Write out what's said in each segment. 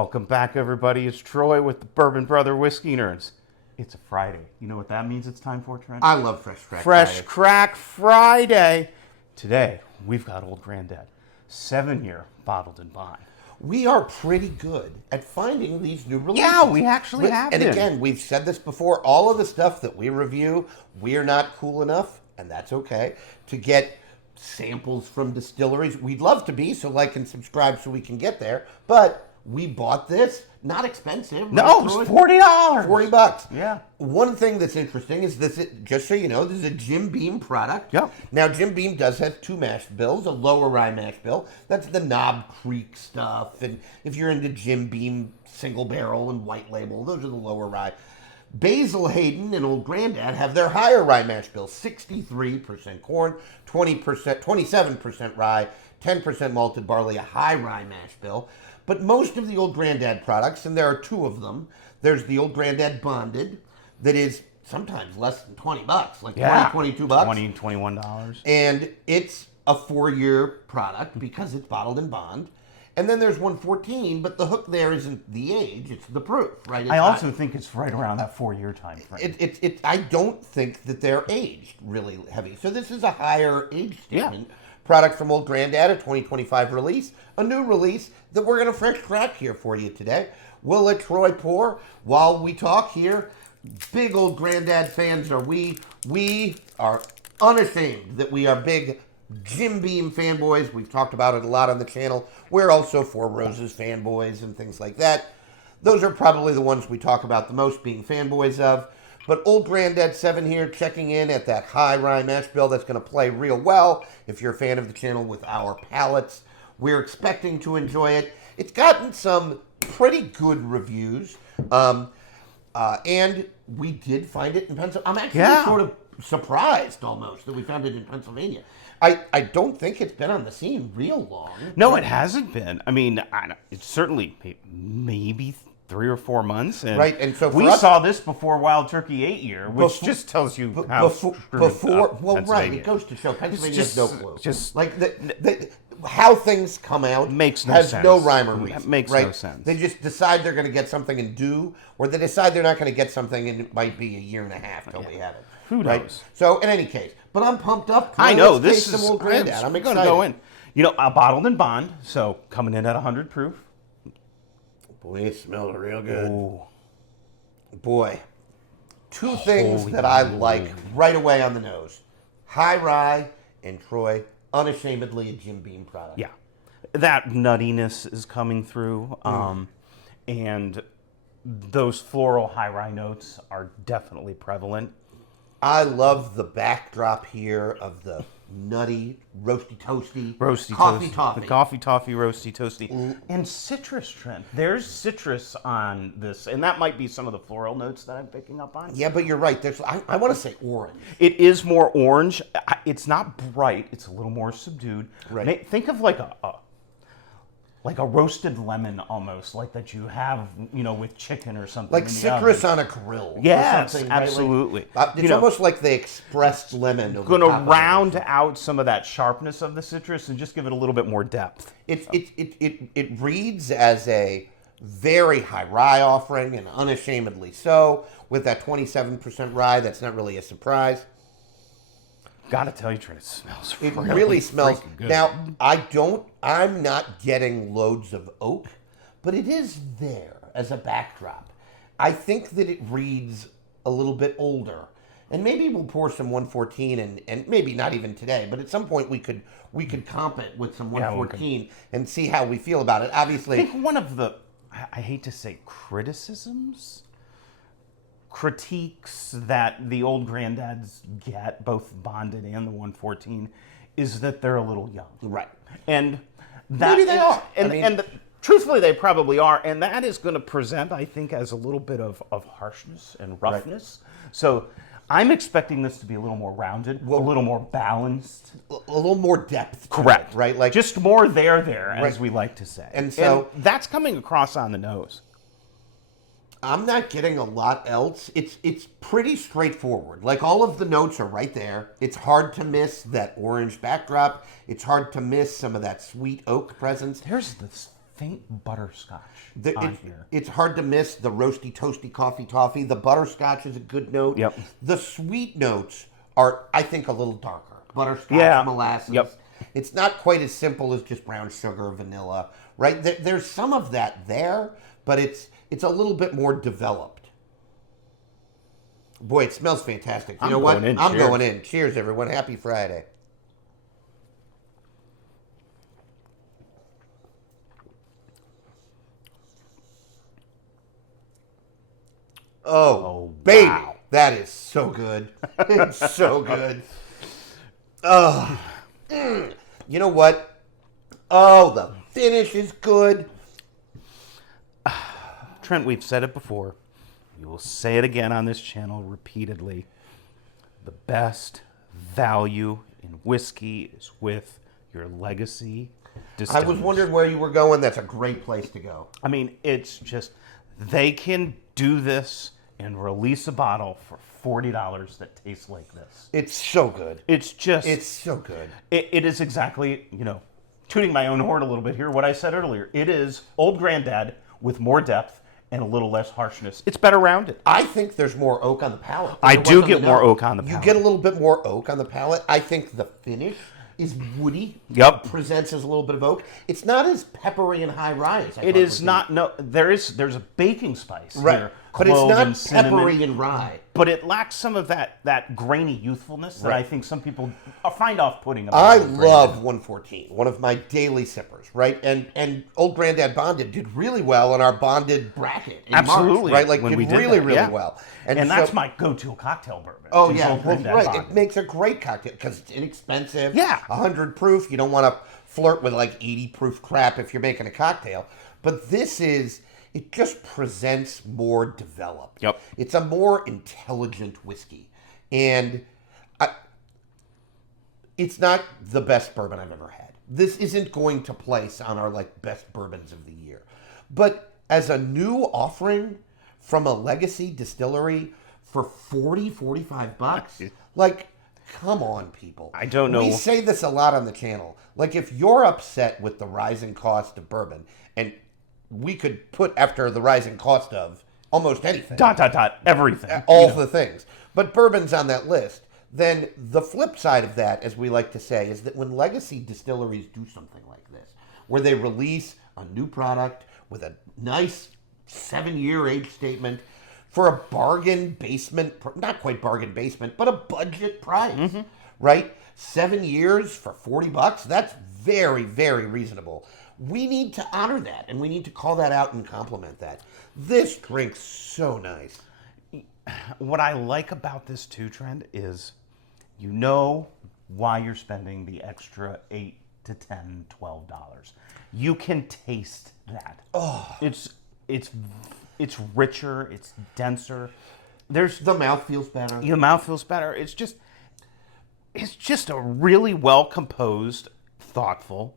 Welcome back, everybody. It's Troy with the Bourbon Brother Whiskey Nerds. It's a Friday. You know what that means it's time for, Trent? I love Fresh Crack Fresh Friday. Crack Friday. Today, we've got Old Granddad. 7-year bottled in bond. We are pretty good at finding these new releases. Yeah, we actually have And been. again, we've said this before, all of the stuff that we review, we're not cool enough, and that's okay, to get samples from distilleries. We'd love to be, so like and subscribe so we can get there, but we bought this. Not expensive. No, right, it's $40. $40. Yeah. One thing that's interesting is this, just so you know, this is a Jim Beam product. Yep. Now, Jim Beam does have two mash bills, a lower rye mash bill. That's the Knob Creek stuff. And if you're into Jim Beam single barrel and white label, those are the lower rye. Basil Hayden and Old Granddad have their higher rye mash bill, 63% corn, 27% rye, 10% malted barley, a high rye mash bill. But most of the Old Granddad products, and there are two of them, there's the Old Granddad Bonded that is sometimes less than $20, like $20, $22. $20, $21. And it's a 4-year product because it's bottled in bond. And then there's 114, but the hook there isn't the age, it's the proof, right? It's I also think it's right around that 4-year time frame. I don't think that they're aged really heavy. So this is a higher age statement. Product from Old Granddad, a 2025 release, a new release that we're going to fresh crack here for you today. We'll let Troy pour while we talk here. Big Old Granddad fans are we. We are unashamed that we are big Jim Beam fanboys. We've talked about it a lot on the channel. We're also Four Roses fanboys and things like that. Those are probably the ones we talk about the most, being fanboys of. But Old Granddad 7 here, checking in at that high rye mash bill that's going to play real well if you're a fan of the channel with our palates. We're expecting to enjoy it. It's gotten some pretty good reviews. And we did find it in Pennsylvania. I'm actually sort of surprised almost that we found it in Pennsylvania. I don't think it's been on the scene real long. No, it hasn't been. I mean, it's certainly maybe 3 or 4 months. And right, and so we saw this before Wild Turkey 8 year, which just tells you how right, it goes to show Pennsylvania has no clue. Just like how things come out makes no has sense. no rhyme or reason. It makes right? no sense. They just decide they're going to get something and do, or they decide they're not going to get something and it might be a year and a half till we have it. Who knows? Right? So in any case, but I'm pumped up. I know Let's this taste is. some Old Granddad. I'm going excited. to go in. You know, bottled in bond, so coming in at 100 proof. Boy, it smells real good. Ooh. Boy, two things that I like right away on the nose. High rye and Troy, unashamedly a Jim Beam product. Yeah. That nuttiness is coming through. And those floral high rye notes are definitely prevalent. I love the backdrop here of the nutty, roasty toasty, The coffee toffee, roasty toasty. And citrus, Trent. There's citrus on this, and that might be some of the floral notes that I'm picking up on. Yeah, but you're right. There's I want to say orange. It is more orange. It's not bright. It's a little more subdued. Right. Think of like a roasted lemon almost, like that you have, with chicken or something. Like citrus on a grill. Yes, or something, right? absolutely. It's almost like they expressed lemon. Going to round out some of that sharpness of the citrus and just give it a little bit more depth. It reads as a very high rye offering, and unashamedly so. With that 27% rye, that's not really a surprise. Gotta tell you, Trent, it smells really smells good. Now, I'm not getting loads of oak, but it is there as a backdrop. I think that it reads a little bit older. And maybe we'll pour some 114 and maybe not even today, but at some point we could comp it with some 114 and see how we feel about it. Obviously, I think one of the, I hate to say critiques that the Old Granddads get, both bonded and the 114, is that they're a little young. Right. And that maybe they are. And truthfully, they probably are. And that is going to present, I think, as a little bit of harshness and roughness. Right. So I'm expecting this to be a little more rounded, a little more balanced. A little more depth. Correct. Right? Like just more there, as we like to say. And so that's coming across on the nose. I'm not getting a lot else. It's pretty straightforward. Like, all of the notes are right there. It's hard to miss that orange backdrop. It's hard to miss some of that sweet oak presence. There's this faint butterscotch on here. It's hard to miss the roasty, toasty coffee toffee. The butterscotch is a good note. Yep. The sweet notes are, I think, a little darker. Butterscotch, molasses. Yep. It's not quite as simple as just brown sugar, vanilla, right? There's some of that there, but it's a little bit more developed. Boy, it smells fantastic. You know what? I'm going in. Cheers, everyone. Happy Friday. Oh, baby. Wow. That is so good. It's so good. Oh. You know what? Oh, the finish is good. Trent, we've said it before. We will say it again on this channel repeatedly. The best value in whiskey is with your legacy distillers. I was wondering where you were going. That's a great place to go. I mean, it's just, they can do this and release a bottle for $40 that tastes like this. It's so good. It's so good. It is exactly, tooting my own horn a little bit here, what I said earlier. It is Old Granddad with more depth and a little less harshness. It's better rounded. I think there's more oak on the palate. I do get more oak on the palate. You get a little bit more oak on the palate. I think the finish is woody. Yep. Presents as a little bit of oak. It's not as peppery and high rye as it is not. No, there's a baking spice here, but it's not peppery and rye. But it lacks some of that grainy youthfulness that I think some people find off-putting about. I love 114, one of my daily sippers, right? And Old Granddad Bonded did really well in our bonded bracket in Absolutely, March, right? Like, did really well. And so, that's my go-to cocktail bourbon. Oh yeah, right. It makes a great cocktail because it's inexpensive. Yeah, 100 proof. You don't want to flirt with like 80 proof crap if you're making a cocktail. But this is. It just presents more developed. Yep. It's a more intelligent whiskey. And it's not the best bourbon I've ever had. This isn't going to place on our like best bourbons of the year. But as a new offering from a legacy distillery for $45, like, come on, people. I don't know. We say this a lot on the channel. Like, if you're upset with the rising cost of bourbon, and we could put after the rising cost of almost anything. ... Everything. All the things. But bourbon's on that list. Then the flip side of that, as we like to say, is that when legacy distilleries do something like this, where they release a new product with a nice 7-year age statement for a bargain basement, not quite bargain basement, but a budget price, right? 7 years for $40, that's very, very reasonable. We need to honor that, and we need to call that out and compliment that. This drink's so nice. What I like about this too, Trent, is you know why you're spending the extra $8 to $10, $12. You can taste that. Oh, it's richer, it's denser. The mouth feels better. The mouth feels better. It's just a really well composed, thoughtful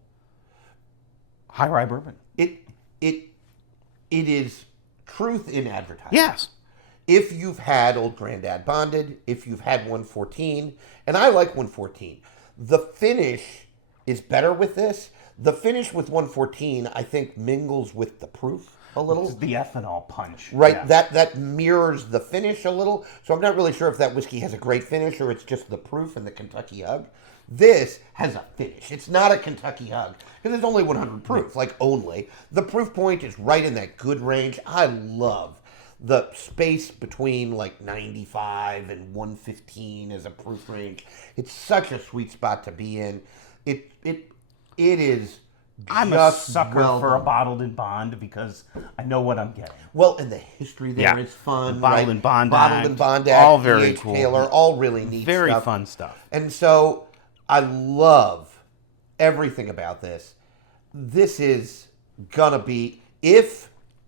high rye bourbon. It is truth in advertising. Yes. If you've had Old Granddad Bonded, if you've had 114, and I like 114, the finish is better with this. The finish with 114, I think, mingles with the proof a little. It's the ethanol punch. Right, yeah. That mirrors the finish a little. So I'm not really sure if that whiskey has a great finish or it's just the proof and the Kentucky Hug. This has a finish. It's not a Kentucky Hug because it's only 100 proof, like only. The proof point is right in that good range. I love the space between like 95 and 115 as a proof range. It's such a sweet spot to be in. It is. I'm a sucker for a bottled in bond because I know what I'm getting. Well, and the history there is fun. Bottled in bond, Bottled in bond, all very cool. Taylor, all really neat, very stuff. Fun stuff. And so I love everything about this. This is gonna be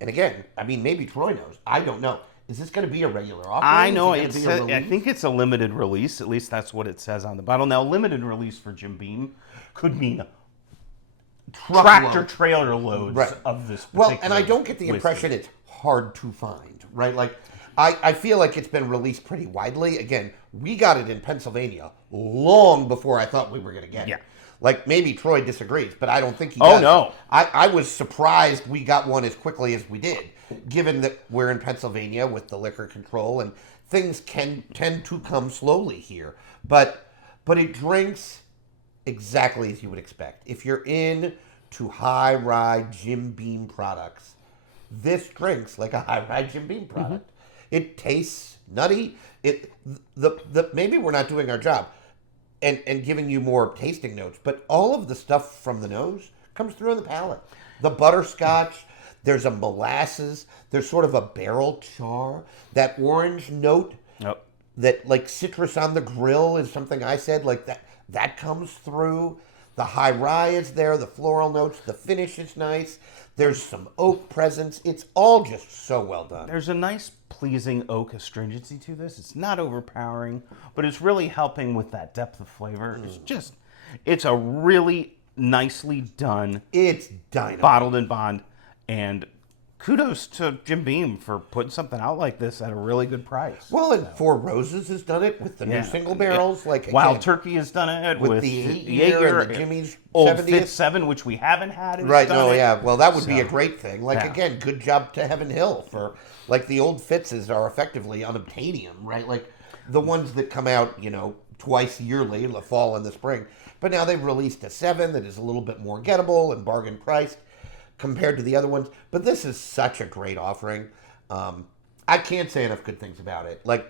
and again, I mean, maybe Troy knows. I don't know. Is this going to be a regular offering? I know. I think it's a limited release. At least that's what it says on the bottle. Now, limited release for Jim Beam could mean tractor trailer loads of this particular Well, and I don't get the impression it's hard to find, right? Like, I feel like it's been released pretty widely. Again, we got it in Pennsylvania long before I thought we were going to get it. Like, maybe Troy disagrees, but I don't think he Oh, does. no. I was surprised we got one as quickly as we did, given that we're in Pennsylvania with the liquor control, and things can tend to come slowly here. But it drinks exactly as you would expect. If you're into high rye Jim Beam products, this drinks like a high rye Jim Beam product. It tastes nutty. Maybe we're not doing our job and giving you more tasting notes, but all of the stuff from the nose comes through on the palate. The butterscotch, there's a molasses, there's sort of a barrel char, that orange note. Yep. That, like, citrus on the grill is something I said, like that comes through. The high rye is there, the floral notes, the finish is nice. There's some oak presence. It's all just so well done. There's a nice, pleasing oak astringency to this. It's not overpowering, but it's really helping with that depth of flavor. It's a really nicely done. It's dynamite. Bottled in bond, and kudos to Jim Beam for putting something out like this at a really good price. Well, and Four Roses has done it with the new single barrels. Like, Wild Turkey has done it with the Jaeger and the Jimmy's Old 70th. Fifth 7, which we haven't had. Right, no, yeah. Well, that would be a great thing. Like, again, good job to Heaven Hill for, like, the Old Fitzes are effectively unobtainium, right? Like, the ones that come out, twice yearly, in the fall and the spring. But now they've released a 7 that is a little bit more gettable and bargain priced compared to the other ones. But this is such a great offering. I can't say enough good things about it. Like,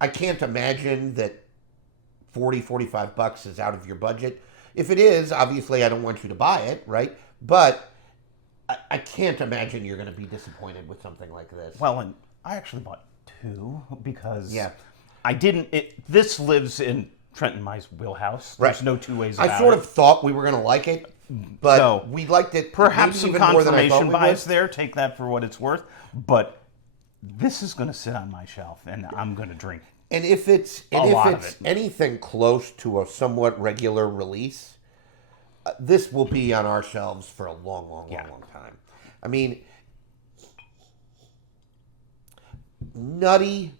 I can't imagine that $45 is out of your budget. If it is, obviously I don't want you to buy it, right? But I can't imagine you're going to be disappointed with something like this. Well, and I actually bought 2 because I didn't. This lives in Trent and my wheelhouse. There's no two ways about it. I sort of thought we were going to like it, but we liked it perhaps some even more than I thought confirmation we bias would. there. Take that for what it's worth. But this is going to sit on my shelf, and I'm going to drink. And if it's anything close to a somewhat regular release, this will be on our shelves for a long time. I mean, nutty,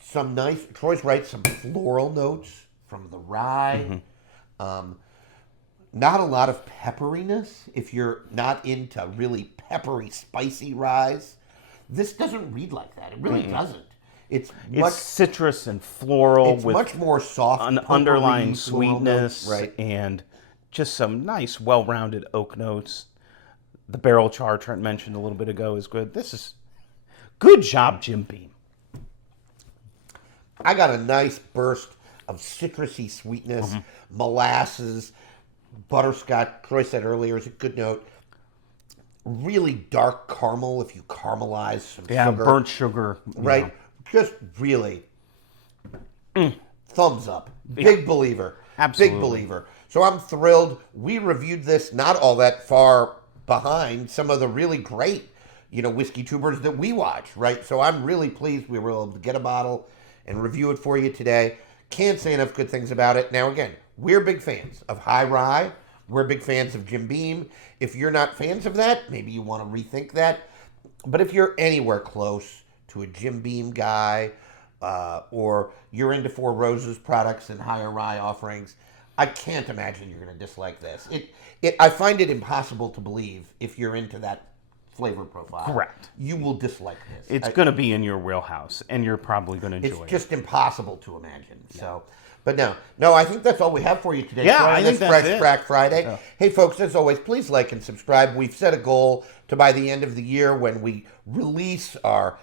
some nice. Troy's right. Some floral notes from the rye. Not a lot of pepperiness. If you're not into really peppery, spicy ryes, this doesn't read like that. It really doesn't. It's citrus and floral with much more soft, an underlying floral notes, sweetness, and just some nice, well-rounded oak notes. The barrel char Trent mentioned a little bit ago is good. This is good job, Jim Beam. I got a nice burst of citrusy sweetness, molasses, butterscotch. Troy said earlier is a good note. Really dark caramel if you caramelize some sugar. Burnt sugar. Right? Just really thumbs up. Big believer. Absolutely. Big believer. So I'm thrilled. We reviewed this not all that far behind some of the really great, whiskey tubers that we watch, right? So I'm really pleased we were able to get a bottle and review it for you today. Can't say enough good things about it. Now, again, we're big fans of high rye. We're big fans of Jim Beam. If you're not fans of that, maybe you want to rethink that. But if you're anywhere close to a Jim Beam guy, or you're into Four Roses products and higher rye offerings, I can't imagine you're going to dislike this. I find it impossible to believe if you're into that flavor profile. Correct. You will dislike this. It's going to be in your wheelhouse, and you're probably going to enjoy it. It's just impossible to imagine. So, but no, I think that's all we have for you today. Yeah, I think that's Fresh it. Crack Friday. Hey, folks, as always, please like and subscribe. We've set a goal to by the end of the year when we release our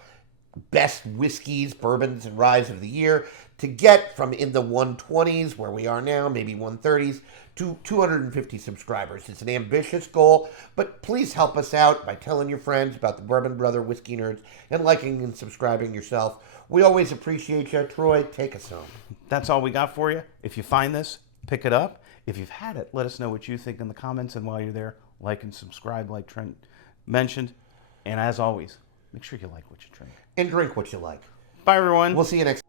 best whiskeys, bourbons, and ryes of the year to get from in the 120s, where we are now, maybe 130s, to 250 subscribers. It's an ambitious goal, but please help us out by telling your friends about the Bourbon Brother Whiskey Nerds and liking and subscribing yourself. We always appreciate you. Troy, take us home. That's all we got for you. If you find this, pick it up. If you've had it, let us know what you think in the comments. And while you're there, like and subscribe like Trent mentioned. And as always, make sure you like what you drink. And drink what you like. Bye, everyone. We'll see you next